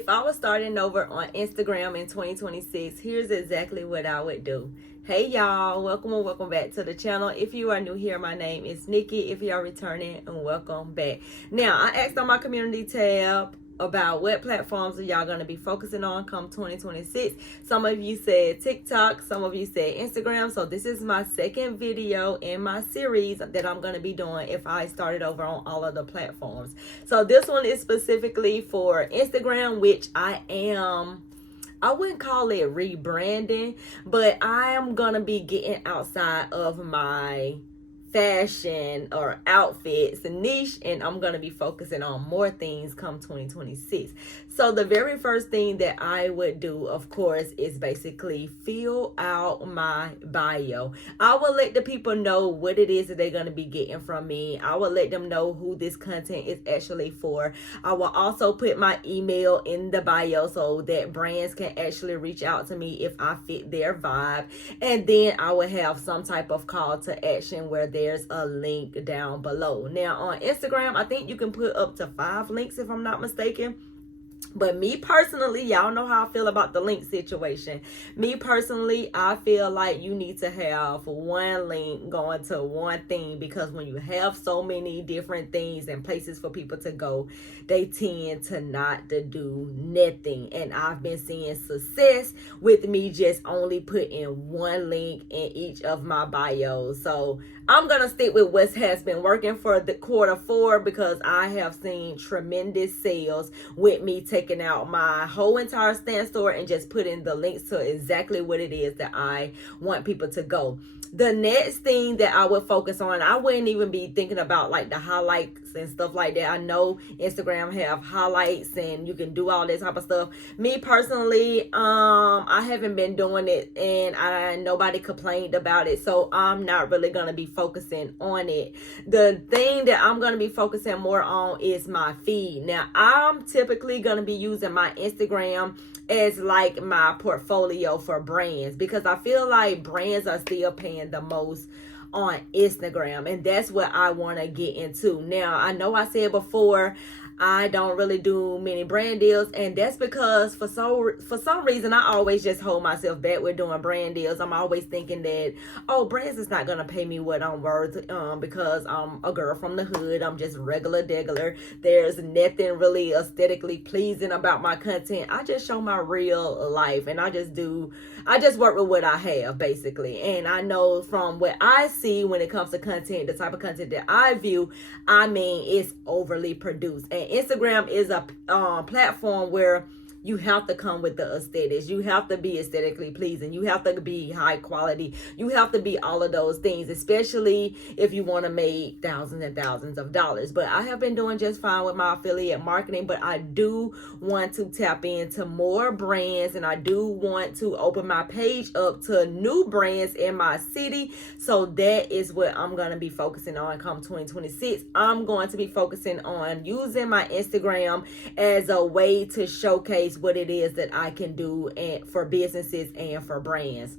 If I was starting over on Instagram in 2026, here's exactly what I would do. Hey y'all, welcome and welcome back to the channel. If you are new here, my name is Nikki. If you are returning, and welcome back. Now, I asked on my community tab about what platforms are y'all going to be focusing on come 2026. Some of you said TikTok, some of you said Instagram. So this is my second video in my series that I'm going to be doing if I started over on all of the platforms. So this one is specifically for Instagram, which I wouldn't call it rebranding, but I am going to be getting outside of my fashion or outfits niche, and I'm going to be focusing on more things come 2026. So the very first thing that I would do, of course, is basically fill out my bio. I will let the people know what it is that they're going to be getting from me. I will let them know who this content is actually for. I will also put my email in the bio so that brands can actually reach out to me if I fit their vibe. And then I will have some type of call to action where there's a link down below. Now on Instagram, I think you can put up to 5 links if I'm not mistaken. But me personally, y'all know how I feel about the link situation. Me personally, I feel like you need to have one link going to one thing, because when you have so many different things and places for people to go, they tend to not to do nothing. And I've been seeing success with me just only putting one link in each of my bios. So I'm going to stick with what has been working for the Q4, because I have seen tremendous sales with me taking out my whole entire stand store and just putting the links to exactly what it is that I want people to go. The next thing that I would focus on, I wouldn't even be thinking about like the highlights and stuff like that. I know Instagram have highlights and you can do all this type of stuff. Me personally, I haven't been doing it, and nobody complained about it, so I'm not really gonna be focusing on it. The thing that I'm gonna be focusing more on is my feed. Now, I'm typically gonna be using my Instagram as like my portfolio for brands, because I feel like brands are still paying the most on Instagram, and that's what I want to get into. Now, I know I said before I don't really do many brand deals, and that's because for some reason I always just hold myself back with doing brand deals. I'm always thinking that, oh, brands is not gonna pay me what I'm worth, because I'm a girl from the hood. I'm just regular degular. There's nothing really aesthetically pleasing about my content. I just show my real life, and I just work with what I have, basically. And I know from what I see when it comes to content, the type of content that I view, I mean, it's overly produced. And Instagram is a platform where you have to come with the aesthetics. You have to be aesthetically pleasing. You have to be high quality. You have to be all of those things, especially if you want to make thousands and thousands of dollars. But I have been doing just fine with my affiliate marketing, but I do want to tap into more brands, and I do want to open my page up to new brands in my city. So that is what I'm going to be focusing on come 2026. I'm going to be focusing on using my Instagram as a way to showcase what it is that I can do and for businesses and for brands.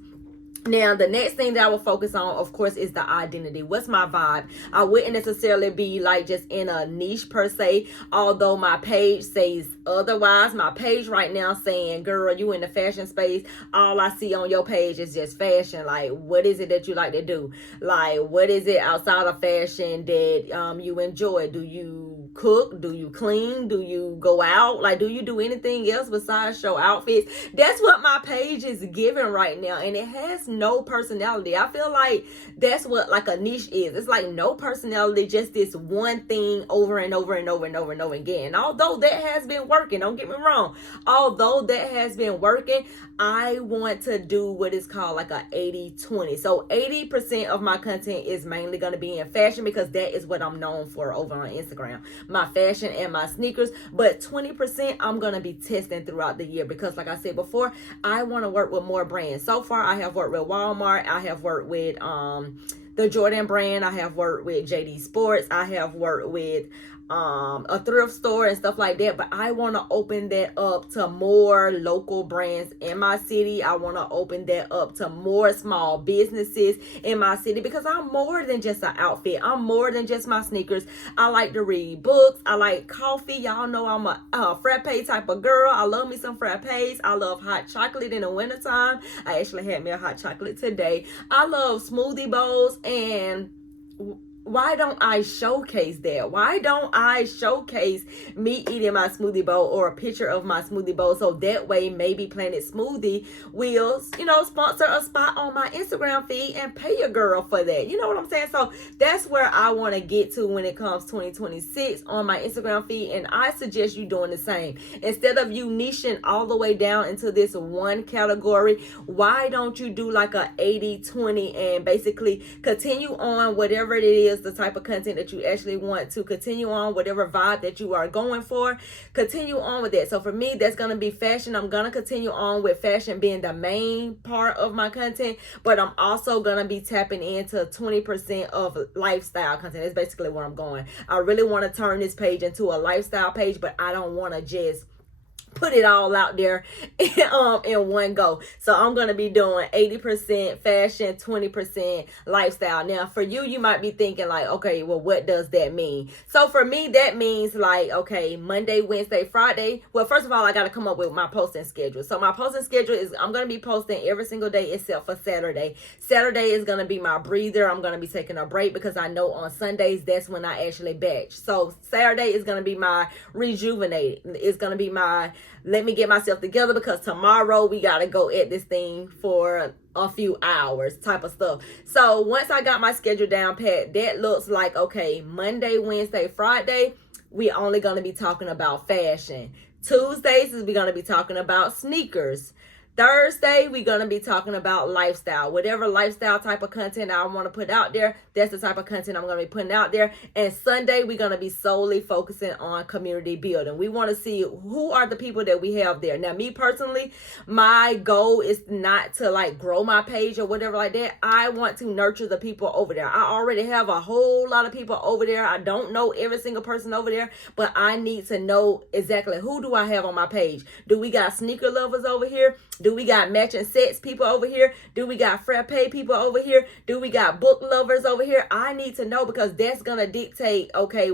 Now, the next thing that I will focus on, of course, is the identity. What's my vibe? I wouldn't necessarily be like just in a niche per se, although my page says otherwise. My page right now saying, girl, you in the fashion space. All I see on your page is just fashion. Like, what is it that you like to do? Like, what is it outside of fashion that you enjoy? Do you cook? Do you clean? Do you go out? Like, do you do anything else besides show outfits? That's what my page is giving right now, and it has no personality. I feel like that's what like a niche is. It's like no personality, just this one thing over and over and over and over and over again. And although that has been working, don't get me wrong, although that has been working, I want to do what is called like a 80-20. So 80% of my content is mainly going to be in fashion, because that is what I'm known for over on Instagram, my fashion and my sneakers. But 20% I'm going to be testing throughout the year, because like I said before, I want to work with more brands. So far I have worked with Walmart, I have worked with the Jordan brand, I have worked with JD Sports, I have worked with a thrift store and stuff like that, but I want to open that up to more local brands in my city. I want to open that up to more small businesses in my city, because I'm more than just an outfit. I'm more than just my sneakers. I like to read books. I like coffee. Y'all know I'm a frappe type of girl. I love me some frappes. I love hot chocolate in the wintertime. I actually had me a hot chocolate today. I love smoothie bowls, and why don't I showcase that? Why don't I showcase me eating my smoothie bowl, or a picture of my smoothie bowl, so that way maybe Planet Smoothie will, sponsor a spot on my Instagram feed and pay a girl for that. You know what I'm saying? So that's where I want to get to when it comes 2026 on my Instagram feed, and I suggest you doing the same. Instead of you niching all the way down into this one category, why don't you do like a 80-20 and basically continue on whatever it is, the type of content that you actually want to continue on, whatever vibe that you are going for, continue on with that. So for me, that's going to be fashion. I'm going to continue on with fashion being the main part of my content, but I'm also going to be tapping into 20% of lifestyle content. That's basically where I'm going. I really want to turn this page into a lifestyle page, but I don't want to just put it all out there in one go. So I'm going to be doing 80% fashion, 20% lifestyle. Now for you, you might be thinking like, okay, well, what does that mean? So for me, that means like, okay, Monday, Wednesday, Friday. Well, first of all, I got to come up with my posting schedule. So my posting schedule is, I'm going to be posting every single day except for Saturday. Saturday is going to be my breather. I'm going to be taking a break because I know on Sundays, that's when I actually batch. So Saturday is going to be my rejuvenate. It's going to be my let me get myself together, because tomorrow we got to go at this thing for a few hours type of stuff. So once I got my schedule down pat, that looks like, okay, Monday, Wednesday, Friday, we only going to be talking about fashion. Tuesdays is we going to be talking about sneakers. Thursday, we're going to be talking about lifestyle. Whatever lifestyle type of content I want to put out there, that's the type of content I'm going to be putting out there. And Sunday, we're going to be solely focusing on community building. We want to see who are the people that we have there. Now, me personally, my goal is not to like grow my page or whatever like that. I want to nurture the people over there. I already have a whole lot of people over there. I don't know every single person over there, but I need to know exactly who do I have on my page. Do we got sneaker lovers over here? Do we got matching sets people over here? Do we got frappe people over here? Do we got book lovers over here? I need to know, because that's going to dictate, okay,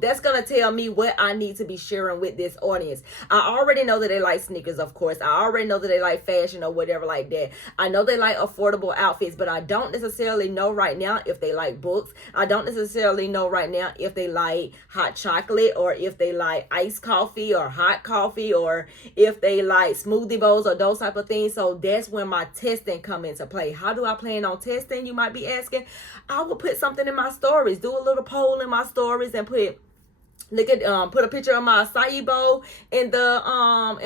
that's going to tell me what I need to be sharing with this audience. I already know that they like sneakers, of course. I already know that they like fashion or whatever like that. I know they like affordable outfits, but I don't necessarily know right now if they like books. I don't necessarily know right now if they like hot chocolate, or if they like iced coffee or hot coffee, or if they like smoothie bowls or those type of things. So that's when my testing come into play. How do I plan on testing, you might be asking? I will put something in my stories, do a little poll in my stories, and put a picture of my acai bowl in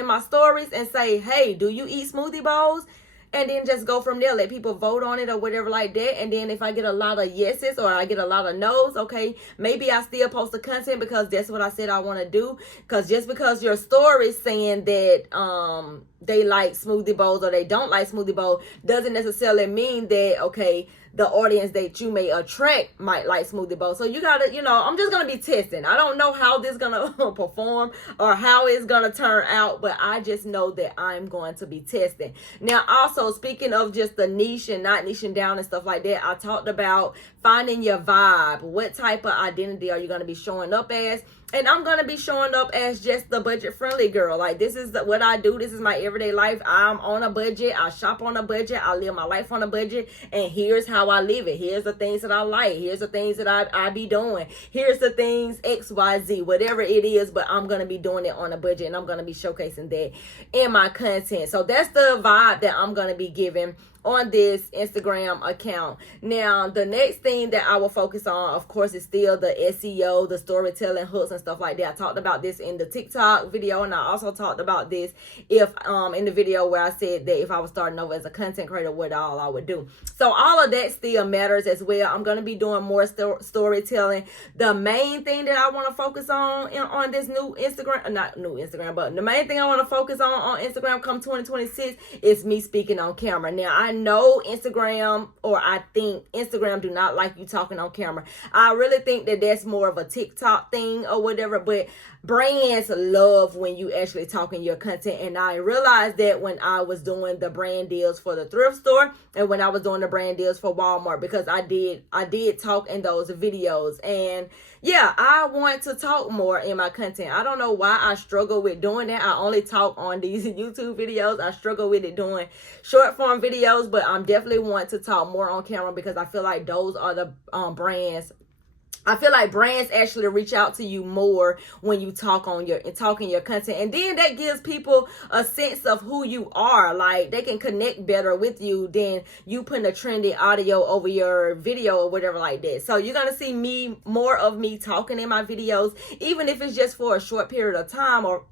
my stories and say, hey, do you eat smoothie bowls? And then just go from there. Let people vote on it or whatever like that. And then if I get a lot of yeses or I get a lot of no's, okay, maybe I still post the content, because that's what I said I want to do. Because just because your story is saying that they like smoothie bowls or they don't like smoothie bowl doesn't necessarily mean that, okay, the audience that you may attract might like smoothie bowls. So you gotta, I'm just gonna be testing. I don't know how this gonna perform or how it's gonna turn out, but I just know that I'm going to be testing. Now, also speaking of just the niche and not niching down and stuff like that, I talked about finding your vibe. What type of identity are you gonna be showing up as? And I'm going to be showing up as just the budget-friendly girl. Like, this is what I do. This is my everyday life. I'm on a budget. I shop on a budget. I live my life on a budget. And here's how I live it. Here's the things that I like. Here's the things that I be doing. Here's the things X, Y, Z, whatever it is. But I'm going to be doing it on a budget. And I'm going to be showcasing that in my content. So that's the vibe that I'm going to be giving on this Instagram account. Now, the next thing that I will focus on, of course, is still the SEO, the storytelling, hooks, and stuff like that. I talked about this in the TikTok video, and I also talked about this in the video where I said that if I was starting over as a content creator, what all I would do. So all of that still matters as well. I'm going to be doing more storytelling. The main thing that I want to focus on this new Instagram, not new Instagram, but the main thing I want to focus on Instagram come 2026 is me speaking on camera. Now, I know Instagram, or I think Instagram do not like you talking on camera. I really think that that's more of a TikTok thing or whatever, but brands love when you actually talk in your content. And I realized that when I was doing the brand deals for the thrift store and when I was doing the brand deals for Walmart, because I did talk in those videos. And yeah, I want to talk more in my content. I don't know why I struggle with doing that. I only talk on these YouTube videos. I struggle with it doing short form videos, but I'm definitely want to talk more on camera because I feel like those are the brands. I feel like brands actually reach out to you more when you talk in your content. And then that gives people a sense of who you are. Like, they can connect better with you than you putting a trendy audio over your video or whatever like that. So you're going to see more of me talking in my videos, even if it's just for a short period of time, or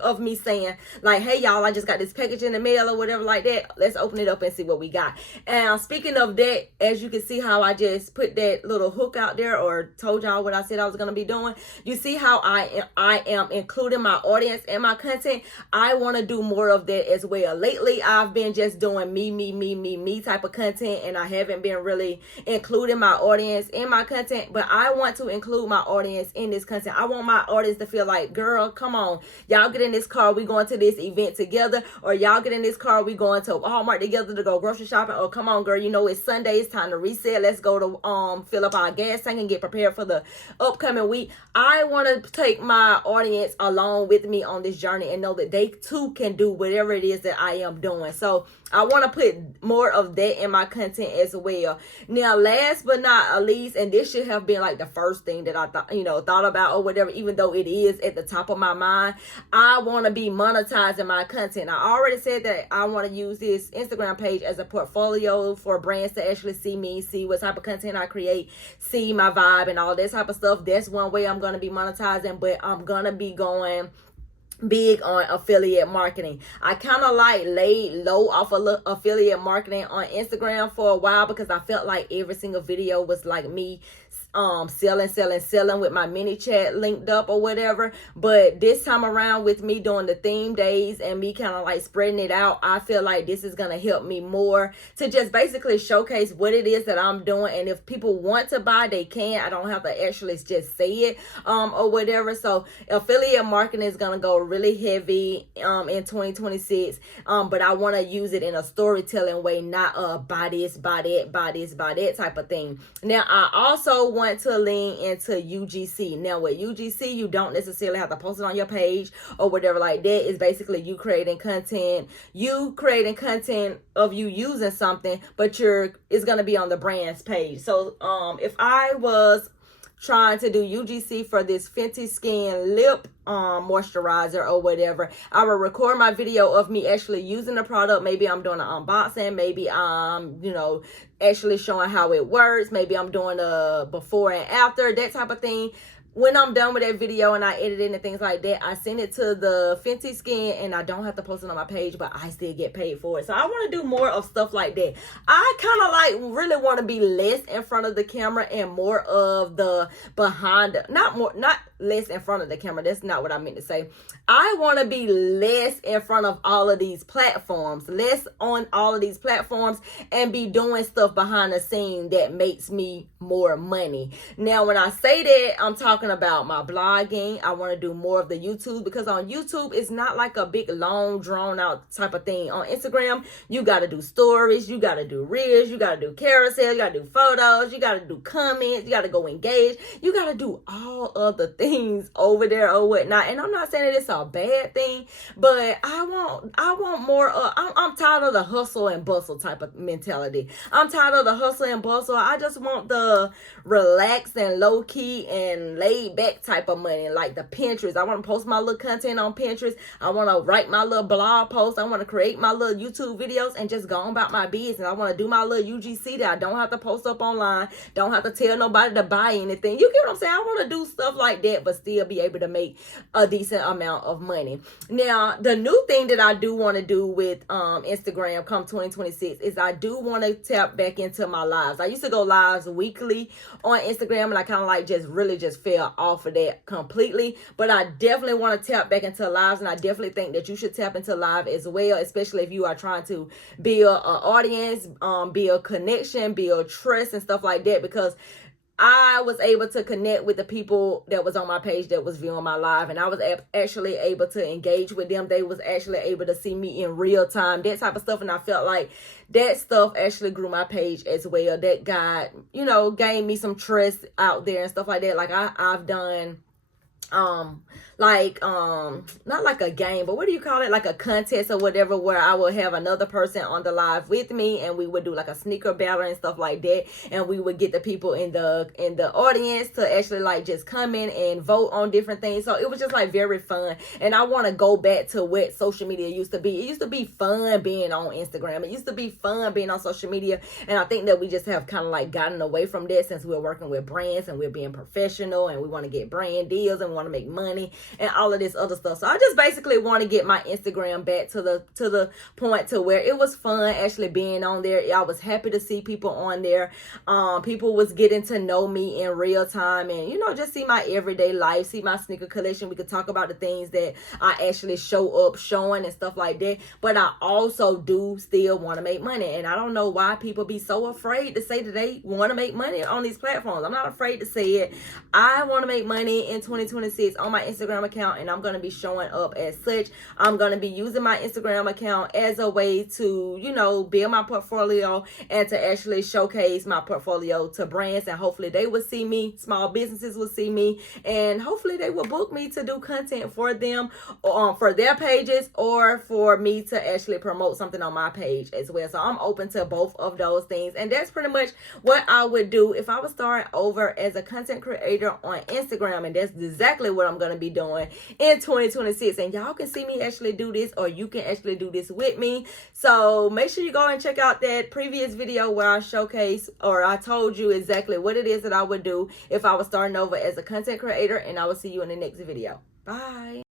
of me saying like, hey y'all, I just got this package in the mail or whatever like that. Let's open it up and see what we got. And speaking of that, as you can see how I just put that little hook out there, or told y'all what I said I was going to be doing. You see how I am including my audience in my content. I want to do more of that as well. Lately, I've been just doing me type of content, and I haven't been really including my audience in my content, but I want to include my audience in this content. I want my audience to feel like, girl, come on, y'all get in this car, we going to this event together, or y'all get in this car, we going to Walmart together to go grocery shopping, or come on, girl, you know it's Sunday, it's time to reset, let's go to fill up our gas tank and get prepared for the upcoming week. I want to take my audience along with me on this journey and know that they too can do whatever it is that I am doing. So I want to put more of that in my content as well. Now, last but not least, and this should have been like the first thing that I thought about or whatever, even though it is at the top of my mind, I want to be monetizing my content. I already said that I want to use this Instagram page as a portfolio for brands to actually see me, see what type of content I create, see my vibe and all this type of stuff. That's one way I'm going to be monetizing, but I'm going to be going big on affiliate marketing. I kind of like laid low off affiliate marketing on Instagram for a while because I felt like every single video was like me selling with my mini chat linked up or whatever. But this time around, with me doing the theme days and me kind of like spreading it out, I feel like this is going to help me more to just basically showcase what it is that I'm doing. And if people want to buy, they can. I don't have to actually just say it or whatever. So affiliate marketing is going to go really heavy in 2026. But I want to use it in a storytelling way, not buy this, buy that type of thing. Now, I also want to lean into UGC. Now, with UGC, you don't necessarily have to post it on your page or whatever like that. It's basically you creating content of you using something, but it's going to be on the brand's page. So if I was trying to do UGC for this Fenty Skin lip moisturizer or whatever, I will record my video of me actually using the product. Maybe I'm doing an unboxing, maybe I'm actually showing how it works, maybe I'm doing a before and after, that type of thing. When I'm done with that video and I edit it and things like that, I send it to the Fenty Skin and I don't have to post it on my page, but I still get paid for it. So I want to do more of stuff like that. I kind of like really want to be less in front of the camera and more of the behind, not less in front of the camera. That's not what I meant to say. I want to be less in front of all of these platforms, less on all of these platforms, and be doing stuff behind the scene that makes me more money. Now, when I say that, I'm talking about my blogging. I want to do more of the YouTube, because on YouTube, it's not like a big, long, drawn out type of thing. On Instagram, you got to do stories, you got to do reels, you got to do carousel, you got to do photos, you got to do comments, you got to go engage, you got to do all of the things over there or whatnot. And I'm not saying that it's a bad thing, but I want more. I'm tired of the hustle and bustle type of mentality. I'm tired of the hustle and bustle. I just want the relaxed and low key and laid back type of money, like the Pinterest. I want to post my little content on Pinterest. I want to write my little blog post. I want to create my little YouTube videos and just go on about my business. I want to do my little UGC that I don't have to post up online, don't have to tell nobody to buy anything. You get what I'm saying? I want to do stuff like that, but still be able to make a decent amount of money. Now, the new thing that I do want to do with Instagram come 2026 is I do want to tap back into my lives. I used to go lives weekly on Instagram, and I kind of like just really fell are off of that completely. But I definitely want to tap back into lives, and I definitely think that you should tap into live as well, especially if you are trying to build an audience, build connection, build trust and stuff like that, because I was able to connect with the people that was on my page that was viewing my live, and I was actually able to engage with them. They was actually able to see me in real time, that type of stuff. And I felt like that stuff actually grew my page as well. That got, gained me some trust out there and stuff like that. Like I've done not like a game, but what do you call it, like a contest or whatever, where I will have another person on the live with me, and we would do like a sneaker battle and stuff like that, and we would get the people in the audience to actually like just come in and vote on different things. So it was just like very fun, and I want to go back to what social media used to be. It used to be fun being on Instagram. It used to be fun being on social media, and I think that we just have kind of like gotten away from that, since we're working with brands and we're being professional and we want to get brand deals and we want to make money and all of this other stuff. So I just basically want to get my Instagram back to the point to where it was fun actually being on there. I was happy to see people on there. People was getting to know me in real time, and just see my everyday life, see my sneaker collection. We could talk about the things that I actually showing and stuff like that. But I also do still want to make money, and I don't know why people be so afraid to say that they want to make money on these platforms. I'm not afraid to say it. I want to make money in 2026 on my Instagram account, and I'm going to be showing up as such. I'm going to be using my Instagram account as a way to, build my portfolio and to actually showcase my portfolio to brands, and hopefully they will see me, small businesses will see me, and hopefully they will book me to do content for them, for their pages, or for me to actually promote something on my page as well. So I'm open to both of those things, and that's pretty much what I would do if I was starting over as a content creator on Instagram, and that's exactly what I'm going to be doing in 2026. And y'all can see me actually do this, or you can actually do this with me. So make sure you go and check out that previous video where I showcase, or I told you exactly what it is that I would do if I was starting over as a content creator, and I will see you in the next video. Bye.